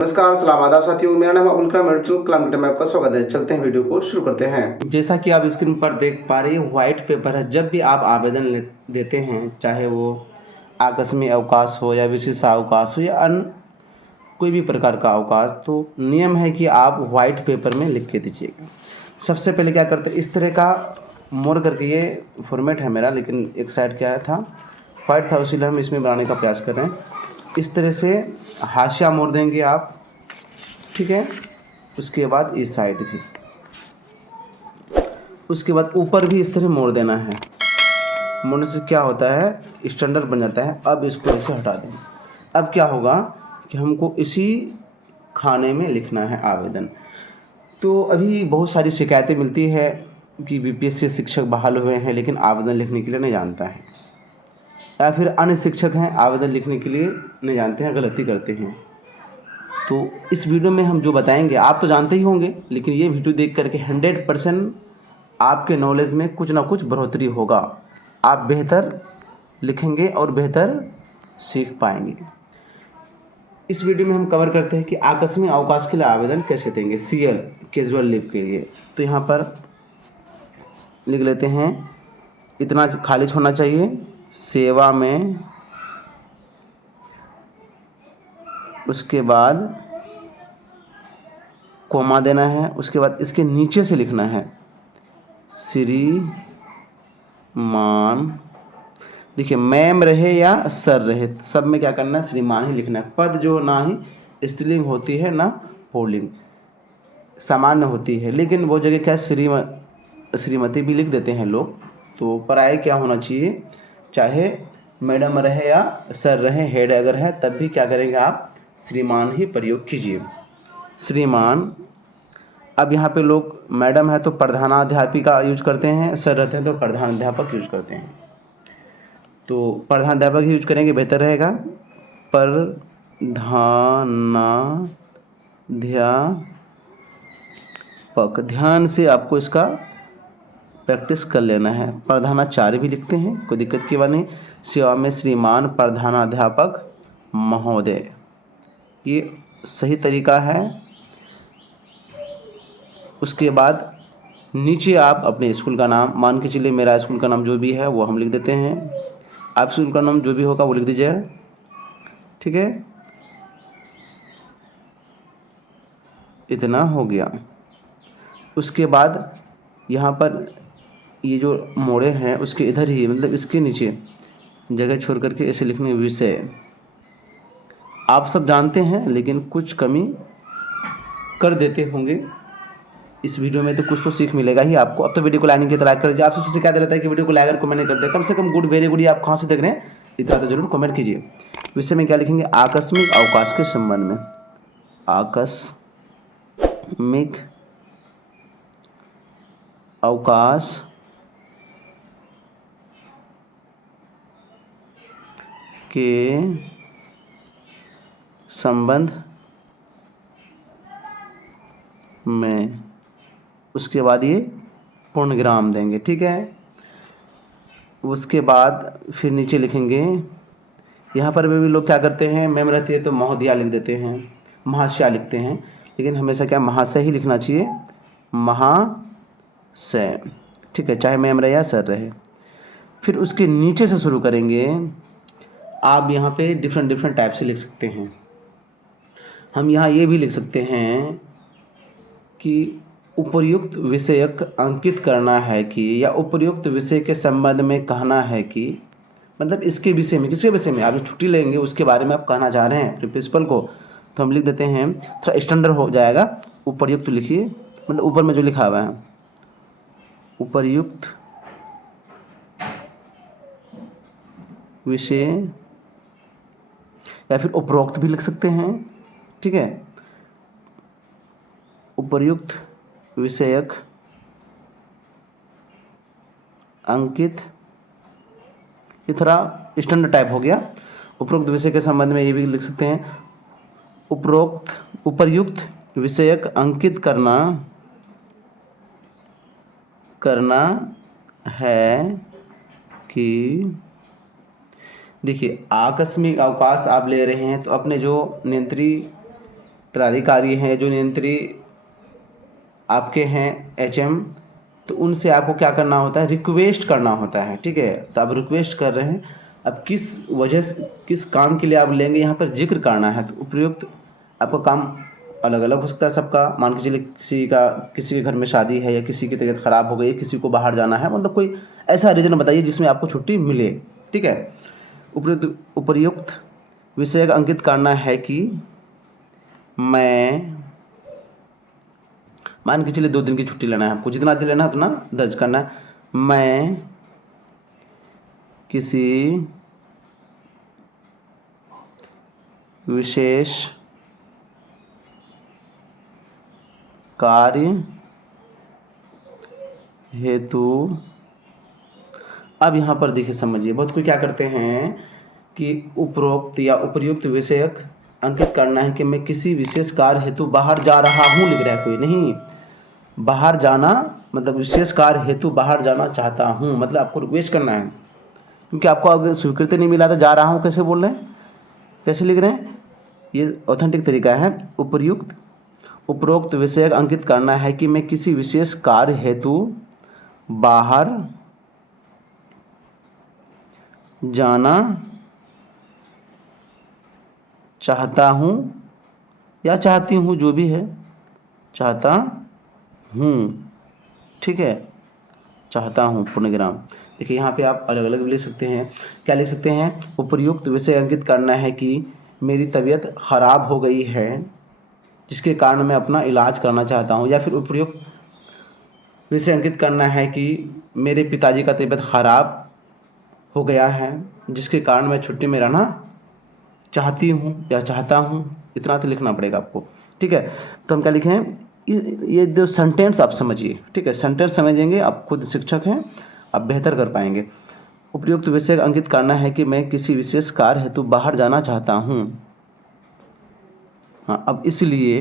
नमस्कार, सलाम आदाब साथियों। मेरा नाम अबुल कलाम में आपका स्वागत है। चलते हैं, वीडियो को शुरू करते हैं। जैसा कि आप स्क्रीन पर देख पा रहे हैं, व्हाइट पेपर है। जब भी आप आवेदन देते हैं, चाहे वो आकस्मिक अवकाश हो या विशेष अवकाश हो या अन्य कोई भी प्रकार का अवकाश, तो नियम है कि आप व्हाइट पेपर में लिख के दीजिएगा। सबसे पहले क्या करते हैं, इस तरह का मोड़ करके, ये फॉर्मेट है मेरा, लेकिन एक साइड क्या था, व्हाइट था, इसीलिए हम इसमें बनाने का प्रयास कर रहे हैं। इस तरह से हाशिया मोड़ देंगे आप, ठीक है। उसके बाद इस साइड भी, उसके बाद ऊपर भी इस तरह मोड़ देना है। मोड़ने से क्या होता है, स्टैंडर्ड बन जाता है। अब इसको ऐसे हटा दें। अब क्या होगा कि हमको इसी खाने में लिखना है आवेदन। तो अभी बहुत सारी शिकायतें मिलती है कि बीपीएससी शिक्षक बहाल हुए हैं लेकिन आवेदन लिखने के लिए नहीं जानता है, या फिर अन्य शिक्षक हैं आवेदन लिखने के लिए नहीं जानते हैं, गलती करते हैं। तो इस वीडियो में हम जो बताएंगे आप तो जानते ही होंगे, लेकिन ये वीडियो देख करके 100% आपके नॉलेज में कुछ ना कुछ बढ़ोतरी होगा। आप बेहतर लिखेंगे और बेहतर सीख पाएंगे। इस वीडियो में हम कवर करते हैं कि आकस्मिक अवकाश के लिए आवेदन कैसे देंगे, सीएल कैजुअल लीव के लिए। तो यहाँ पर लिख लेते हैं, इतना खाली छोड़ना चाहिए, सेवा में, उसके बाद कोमा देना है, उसके बाद इसके नीचे से लिखना है श्रीमान। देखिए, मैम रहे या सर रहे, सब में क्या करना है, श्रीमान ही लिखना है। पद जो ना ही स्त्रीलिंग होती है ना पुल्लिंग, सामान्य होती है, लेकिन वो जगह क्या श्रीमती भी लिख देते हैं लोग। तो पराये क्या होना चाहिए, चाहे मैडम रहे या सर रहे, हेड अगर है तब भी क्या करेंगे आप, श्रीमान ही प्रयोग कीजिए, श्रीमान। अब यहाँ पे लोग मैडम है तो प्रधानाध्यापिका यूज करते हैं, सर रहते हैं तो प्रधानाध्यापक यूज करते हैं। तो प्रधानाध्यापक यूज करेंगे, बेहतर रहेगा। प्रधानाध्यापक, ध्यान से आपको इसका प्रैक्टिस कर लेना है। प्रधानाचार्य भी लिखते हैं, कोई दिक्कत की बात नहीं। सेवा में श्रीमान प्रधानाध्यापक महोदय, ये सही तरीका है। उसके बाद नीचे आप अपने स्कूल का नाम, मान के चलिए मेरा स्कूल का नाम जो भी है वो हम लिख देते हैं। आप स्कूल का नाम जो भी होगा वो लिख दीजिए, ठीक है। इतना हो गया। उसके बाद यहाँ पर ये जो मोड़े हैं उसके इधर ही, मतलब इसके नीचे जगह छोड़ करके ऐसे लिखने, विषय। आप सब जानते हैं लेकिन कुछ कमी कर देते होंगे इस वीडियो में, तो कुछ तो सीख मिलेगा ही आपको। अब तो वीडियो को लाइक की लाइक कर दीजिए। आप सबसे क्या रहता है कि वीडियो को लाइक और कमेंट कर दे, कम से कम गुड वेरी गुड, आप कहाँ से देख रहे हैं इतना तो जरूर कमेंट कीजिए। विषय में क्या लिखेंगे, आकस्मिक अवकाश के संबंध में, आकस्मिक अवकाश के संबंध में, उसके बाद ये पूर्णविराम देंगे, ठीक है। उसके बाद फिर नीचे लिखेंगे, यहाँ पर भी लोग क्या करते हैं, मैम रहती है तो महोदया लिख देते हैं, महाशया लिखते हैं, लेकिन हमेशा क्या महाशय ही लिखना चाहिए, महाशय, ठीक है, चाहे मैम रहे या सर रहे। फिर उसके नीचे से शुरू करेंगे। आप यहाँ पे डिफरेंट टाइप से लिख सकते हैं। हम यहाँ ये भी लिख सकते हैं कि उपर्युक्त विषयक अंकित करना है कि, या उपर्युक्त विषय के संबंध में कहना है कि, मतलब इसके विषय में, किसके विषय में, आप जो छुट्टी लेंगे उसके बारे में आप कहना चाह रहे हैं अपने प्रिंसिपल को, तो हम लिख देते हैं, थोड़ा स्टैंडर्ड हो जाएगा। उपर्युक्त लिखिए, मतलब ऊपर में जो लिखा हुआ है, उपर्युक्त विषय, या फिर उपरोक्त भी लिख सकते हैं, ठीक है। उपर्युक्त विषयक अंकित, ये थोड़ा स्टैंडर्ड टाइप हो गया। उपरोक्त विषय के संबंध में ये भी लिख सकते हैं, उपर्युक्त विषयक अंकित करना है कि, देखिए आकस्मिक अवकाश आप ले रहे हैं तो अपने जो नियंत्री प्राधिकारी हैं जो नियंत्री आपके हैं एचएम, तो उनसे आपको क्या करना होता है, रिक्वेस्ट करना होता है। ठीक है, तो आप रिक्वेस्ट कर रहे हैं, अब किस वजह से, किस काम के लिए आप लेंगे यहाँ पर जिक्र करना है। तो उपयुक्त आपका काम अलग अलग हो सकता है सबका। मान के चलिए किसी के घर में शादी है, या किसी की तबीयत ख़राब हो गई, किसी को बाहर जाना है, मतलब कोई ऐसा रीज़न बताइए जिसमें आपको छुट्टी मिले। ठीक है, उपर्युक्त विषय का अंकित करना है कि मैं, मान के चलिए 2 दिन की छुट्टी लेना है आपको, जितना दिन लेना है उतना दर्ज करना है। मैं किसी विशेष कार्य हेतु, अब यहाँ पर देखिए समझिए, बहुत कोई क्या करते हैं कि उपरोक्त या उपर्युक्त विषयक अंकित करना है कि मैं किसी विशेष कार्य हेतु बाहर जा रहा हूँ, लिख रहा है कोई नहीं। बाहर जाना मतलब विशेष कार्य हेतु बाहर जाना चाहता हूँ, मतलब आपको रिक्वेस्ट करना है, क्योंकि आपको अगर स्वीकृति नहीं मिला तो जा रहा हूँ कैसे बोल रहे हैं, कैसे लिख रहे हैं, ये ऑथेंटिक तरीका है। उपरोक्त विषय अंकित करना है कि मैं किसी विशेष कार्य हेतु बाहर जाना चाहता हूँ या चाहती हूँ, जो भी है, चाहता हूँ। ठीक है, चाहता हूँ पूर्णविराम। देखिए यहाँ पे आप अलग अलग लिख सकते हैं। क्या लिख सकते हैं, उपर्युक्त विषय अंकित करना है कि मेरी तबीयत खराब हो गई है जिसके कारण मैं अपना इलाज करना चाहता हूँ, या फिर उपर्युक्त विषय अंकित करना है कि मेरे पिताजी का तबीयत खराब हो गया है जिसके कारण मैं छुट्टी में रहना चाहती हूँ या चाहता हूँ। इतना तो लिखना पड़ेगा आपको। ठीक है, तो हम क्या लिखें, ये जो सेंटेंस आप समझिए। ठीक है, सेंटेंस समझेंगे, आप खुद शिक्षक हैं, आप बेहतर कर पाएंगे। उपयुक्त विषय अंकित करना है कि मैं किसी विशेष कार्य हेतु बाहर जाना चाहता हूँ। हाँ, अब इसलिए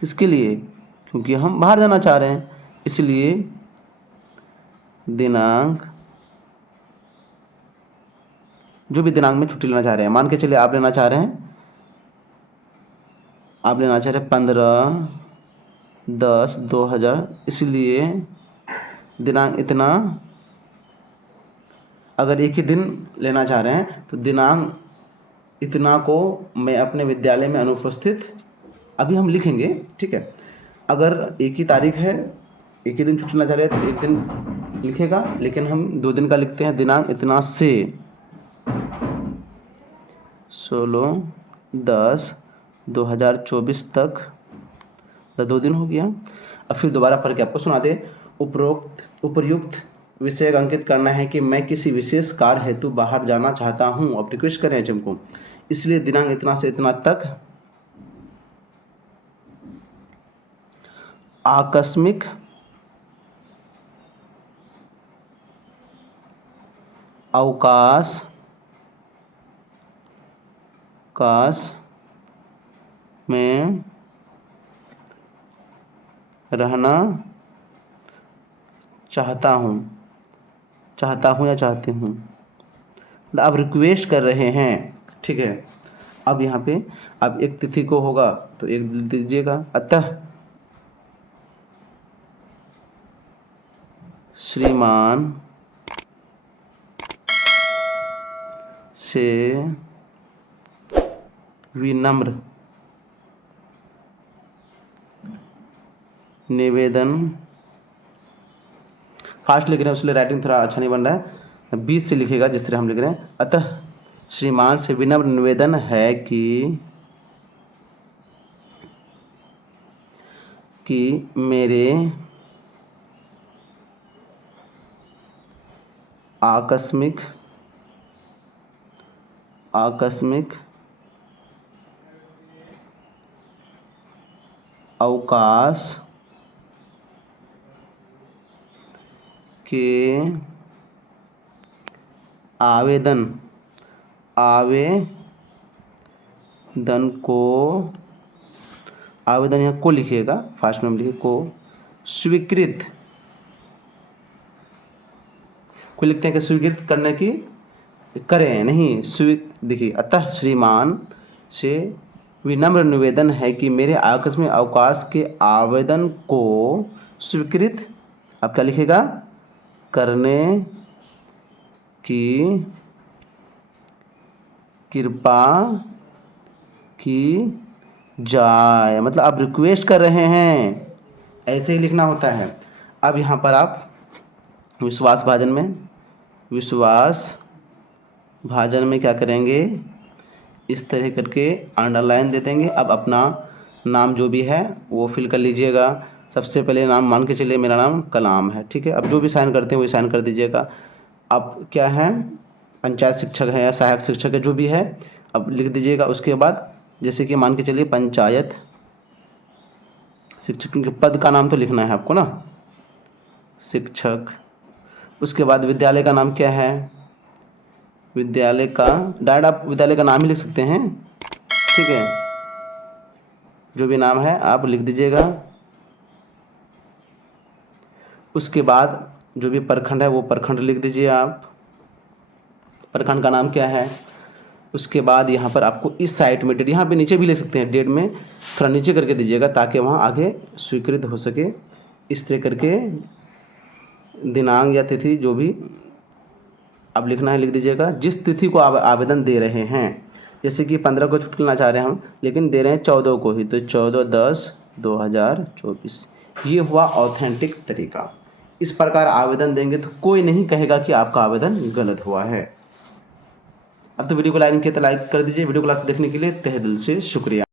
किसके लिए, क्योंकि हम बाहर जाना चाह रहे हैं, इसलिए दिनांक, जो भी दिनांक में छुट्टी लेना चाह रहे हैं, मान के चलिए आप लेना चाह रहे हैं 15/10/2000, इसलिए दिनांक इतना, अगर एक ही दिन लेना चाह रहे हैं तो दिनांक इतना को मैं अपने विद्यालय में अनुपस्थित, अभी हम लिखेंगे। ठीक है, अगर एक ही तारीख है, एक ही दिन छुट्टी लेना चाह रहे हैं तो एक दिन लिखेगा, लेकिन हम 2 दिन का लिखते हैं। दिनांक इतना से 16/10/2024 तक, 2 दिन हो गया। अब फिर दोबारा पढ़ के आपको सुना दे। उपर्युक्त विषय अंकित करना है कि मैं किसी विशेष कार्य हेतु बाहर जाना चाहता हूँ। अब रिक्वेस्ट करें एचएम को, इसलिए दिनांक इतना से इतना तक आकस्मिक अवकाश में रहना चाहता हूँ या चाहती हूँ। आप रिक्वेस्ट कर रहे हैं। ठीक है, अब यहाँ पे अब एक तिथि को होगा तो एक दीजिएगा। अतः श्रीमान से विनम्र निवेदन, फास्ट लिख रहे हैं उसलिए राइटिंग थोड़ा अच्छा नहीं बन रहा है, 20 से लिखेगा जिस तरह हम लिख रहे हैं। अतः श्रीमान से विनम्र निवेदन है कि मेरे आकस्मिक अवकाश के आवेदन को, आवेदन यहाँ को लिखिएगा, फास्ट में हम लिखिए को स्वीकृत, को लिखते हैं कि स्वीकृत करने की करें नहीं देखिए, अतः श्रीमान से विनम्र निवेदन है कि मेरे आकस्मिक अवकाश के आवेदन को स्वीकृत, अब क्या लिखेगा, करने की कृपा की जाए। मतलब आप रिक्वेस्ट कर रहे हैं, ऐसे ही लिखना होता है। अब यहाँ पर आप विश्वास भाजन में क्या करेंगे, इस तरह करके अंडरलाइन दे देंगे। अब अपना नाम जो भी है वो फिल कर लीजिएगा। सबसे पहले नाम मान के चलिए मेरा नाम कलाम है, ठीक है। अब जो भी साइन करते हैं वही साइन कर दीजिएगा। अब क्या है, पंचायत शिक्षक है या सहायक शिक्षक है, जो भी है अब लिख दीजिएगा। उसके बाद जैसे कि मान के चलिए पंचायत शिक्षक के पद का नाम तो लिखना है आपको ना, शिक्षक। उसके बाद विद्यालय का नाम क्या है, विद्यालय का डायरेक्ट आप विद्यालय का नाम ही लिख सकते हैं, ठीक है। जो भी नाम है आप लिख दीजिएगा। उसके बाद जो भी प्रखंड है वो प्रखंड लिख दीजिए आप, प्रखंड का नाम क्या है। उसके बाद यहाँ पर आपको इस साइट में डेट, यहाँ पे नीचे भी ले सकते हैं, डेट में थोड़ा नीचे करके दीजिएगा ताकि वहाँ आगे स्वीकृत हो सके। इस तरह करके दिनांक या तिथि जो भी अब लिखना है लिख दीजिएगा। जिस तिथि को आप आवेदन दे रहे हैं, जैसे कि 15 को छुट्टी लेना चाह रहे हैं हम, लेकिन दे रहे हैं 14 को ही, तो 14/10/2024 ये हुआ ऑथेंटिक तरीका। इस प्रकार आवेदन देंगे तो कोई नहीं कहेगा कि आपका आवेदन गलत हुआ है। अब तो वीडियो को लाइक किया तो लाइक कर दीजिए। वीडियो क्लास देखने के लिए तहे दिल से शुक्रिया।